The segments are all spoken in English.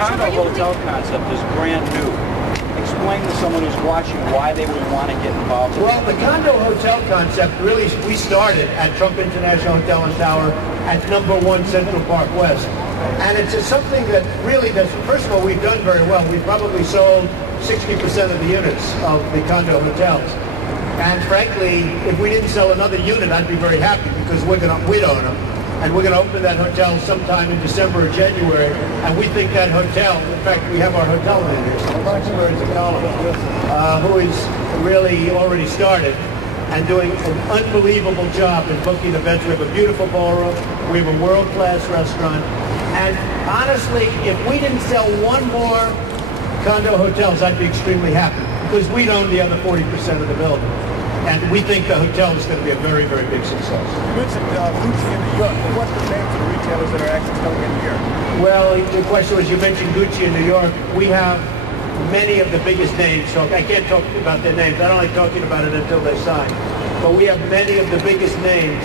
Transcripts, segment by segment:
condo hotel concept is brand new. Explain to someone who's watching why they would want to get involved. Well, the condo hotel concept really, we started at Trump International Hotel and Tower at #1 Central Park West. And it's just something that really does, first of all, we've done very well. We've probably sold 60% of the units of the condo hotels. And frankly, if we didn't sell another unit, I'd be very happy because we'd own them. And we're going to open that hotel sometime in December or January. And we think that hotel, in fact, we have our hotel manager, who is really already started and doing an unbelievable job in booking events. We have a beautiful ballroom. We have a world-class restaurant. And honestly, if we didn't sell one more condo hotels, I'd be extremely happy because we'd own the other 40% of the building. And we think the hotel is going to be a very, very big success. You mentioned Gucci in New York. What's the names of the retailers that are actually coming in here? Well, the question was, you mentioned Gucci in New York. We have many of the biggest names. So I can't talk about their names. I don't like talking about it until they sign. But we have many of the biggest names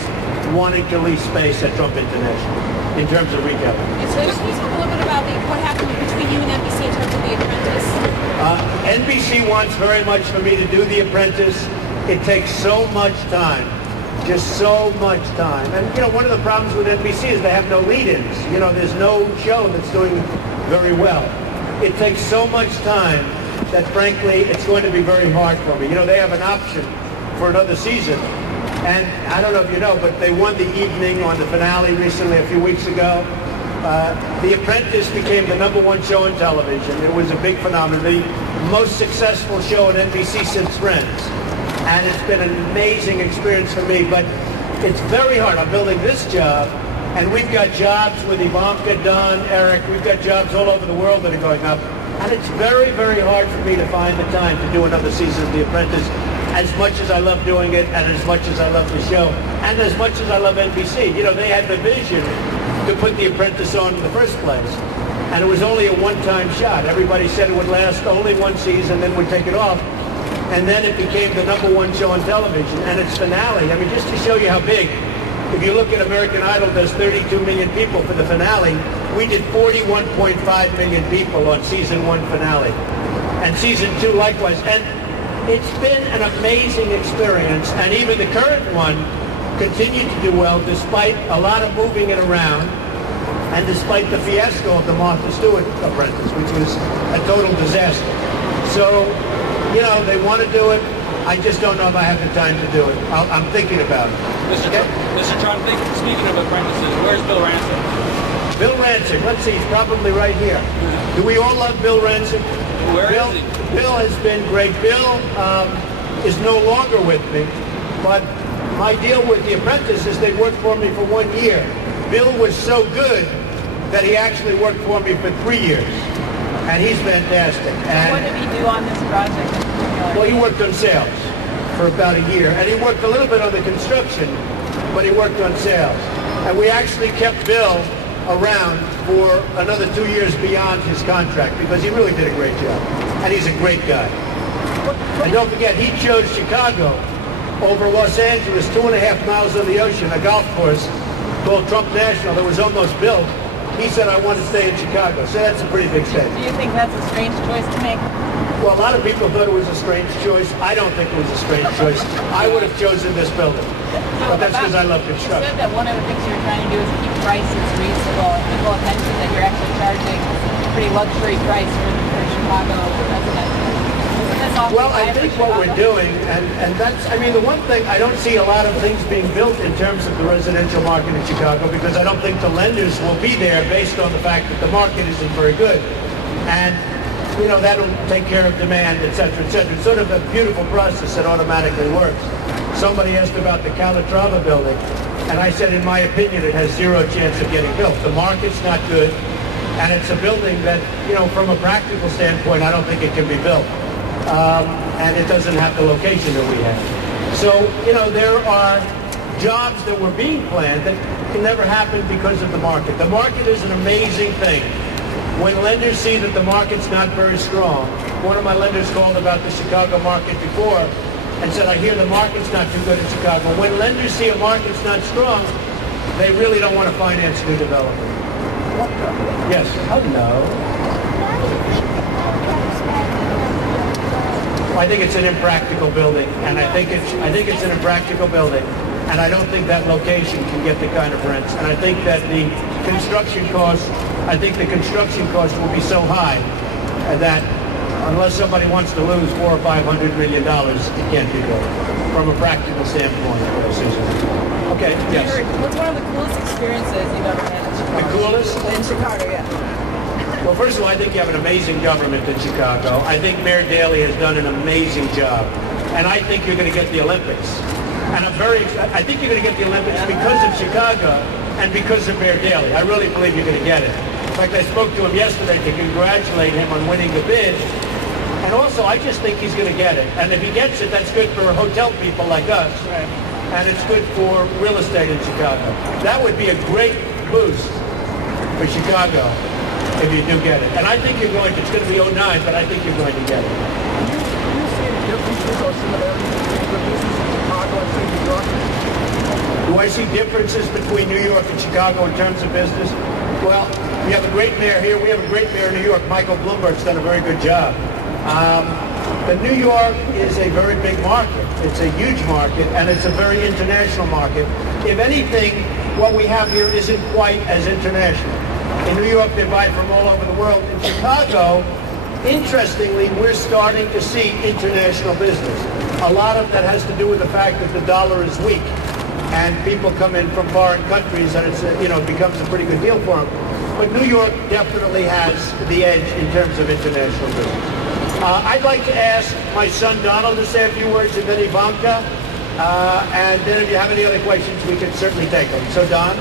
wanting to lease space at Trump International in terms of retailing. So can you talk a little bit about what happened between you and NBC in terms of The Apprentice? NBC wants very much for me to do The Apprentice. It takes so much time, just so much time. And, you know, one of the problems with NBC is they have no lead-ins. You know, there's no show that's doing very well. It takes so much time that, frankly, it's going to be very hard for me. You know, they have an option for another season. And I don't know if you know, but they won the evening on the finale recently, a few weeks ago. The Apprentice became the #1 show on television. It was a big phenomenon, the most successful show on NBC since Friends. And it's been an amazing experience for me, but it's very hard. I'm building this job, and we've got jobs with Ivanka, Don, Eric. We've got jobs all over the world that are going up. And it's very, very hard for me to find the time to do another season of The Apprentice, as much as I love doing it, and as much as I love the show, and as much as I love NBC. You know, they had the vision to put The Apprentice on in the first place. And it was only a one-time shot. Everybody said it would last only one season, then we'd take it off. And then it became the #1 show on television. And its finale, I mean, just to show you how big, if you look at American Idol, there's 32 million people for the finale. We did 41.5 million people on season 1 finale. And season 2 likewise. And it's been an amazing experience. And even the current one continued to do well despite a lot of moving it around and despite the fiasco of the Martha Stewart Apprentice, which was a total disaster. So, you know, they want to do it. I just don't know if I have the time to do it. I'm thinking about it. Mr. Trump, speaking of apprentices, where's Bill Rancic? Bill Rancic, let's see, he's probably right here. Do we all love Bill Rancic? Where is he? Bill has been great. Bill is no longer with me, but my deal with The Apprentice is they worked for me for 1 year. Bill was so good that he actually worked for me for 3 years. And he's fantastic. And what did he do on this project in particular? Well, he worked on sales for about a year. And he worked a little bit on the construction, but he worked on sales. And we actually kept Bill around for another 2 years beyond his contract because he really did a great job. And he's a great guy. And don't forget, he chose Chicago over Los Angeles, 2.5 miles on the ocean, a golf course called Trump National that was almost built. He said, I want to stay in Chicago. So that's a pretty big statement. Do you think that's a strange choice to make? Well, a lot of people thought it was a strange choice. I don't think it was a strange choice. I would have chosen this building. But that's because I love construction. You said that one of the things you're trying to do is keep prices reasonable. And people have mentioned that you're actually charging a pretty luxury price for Chicago residents. Well, I think what we're doing, and that's, I mean, the one thing, I don't see a lot of things being built in terms of the residential market in Chicago because I don't think the lenders will be there based on the fact that the market isn't very good. And, you know, that'll take care of demand, et cetera, et cetera. It's sort of a beautiful process that automatically works. Somebody asked about the Calatrava building, and I said, in my opinion, it has zero chance of getting built. The market's not good, and it's a building that, you know, from a practical standpoint, I don't think it can be built. And it doesn't have the location that we have. So, you know, there are jobs that were being planned that can never happen because of the market. The market is an amazing thing. When lenders see that the market's not very strong, one of my lenders called about the Chicago market before and said, I hear the market's not too good in Chicago. When lenders see a market's not strong, they really don't want to finance new development. What the? Yes. Hello. I think it's an impractical building, and I think it's an impractical building, and I don't think that location can get the kind of rents. And I think that the construction costs will be so high that unless somebody wants to lose $400 or $500 million, it can't be built from a practical standpoint, Susan. Okay, yes. What's one of the coolest experiences you've ever had in Chicago? The coolest? In Chicago, yeah. Well, first of all, I think you have an amazing government in Chicago. I think Mayor Daley has done an amazing job. And I think you're going to get the Olympics. And I think you're going to get the Olympics because of Chicago and because of Mayor Daley. I really believe you're going to get it. In fact, I spoke to him yesterday to congratulate him on winning the bid. And also, I just think he's going to get it. And if he gets it, that's good for hotel people like us. Right. And it's good for real estate in Chicago. That would be a great boost for Chicago if you do get it. And I think you're going to, it's going to be 09, but I think you're going to get it. Do you see any differences or similarities between the business in Chicago and say New York? Do I see differences between New York and Chicago in terms of business? Well, we have a great mayor here. We have a great mayor in New York. Michael Bloomberg's done a very good job. But New York is a very big market. It's a huge market, and it's a very international market. If anything, what we have here isn't quite as international. In New York, they buy from all over the world. In Chicago, interestingly, we're starting to see international business. A lot of that has to do with the fact that the dollar is weak, and people come in from foreign countries, and it's it becomes a pretty good deal for them. But New York definitely has the edge in terms of international business. I'd like to ask my son Donald to say a few words, and then Ivanka, and then if you have any other questions, we can certainly take them. So, Don?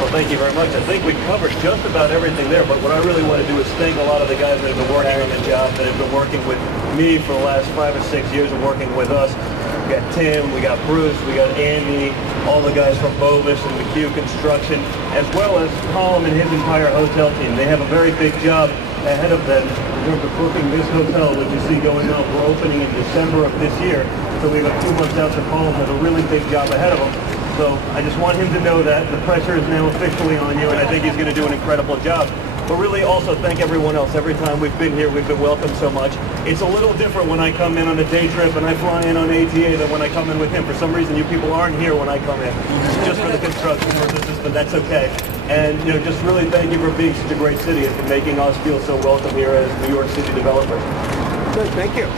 Well, thank you very much. I think we covered just about everything there, but what I really want to do is thank a lot of the guys that have been working on the job, that have been working with me for the last 5 or 6 years and working with us. We got Tim, we got Bruce, we got Andy, all the guys from Bovis and McHugh Construction, as well as Colm and his entire hotel team. They have a very big job ahead of them in terms of booking this hotel that you see going on. We're opening in December of this year, so we have 2 months out to Colm with a really big job ahead of them. So I just want him to know that the pressure is now officially on you, and I think he's going to do an incredible job. But really also thank everyone else. Every time we've been here, we've been welcomed so much. It's a little different when I come in on a day trip and I fly in on ATA than when I come in with him. For some reason, you people aren't here when I come in, just for the construction purposes, but that's okay. And just really thank you for being such a great city and for making us feel so welcome here as New York City developers. Good, thank you.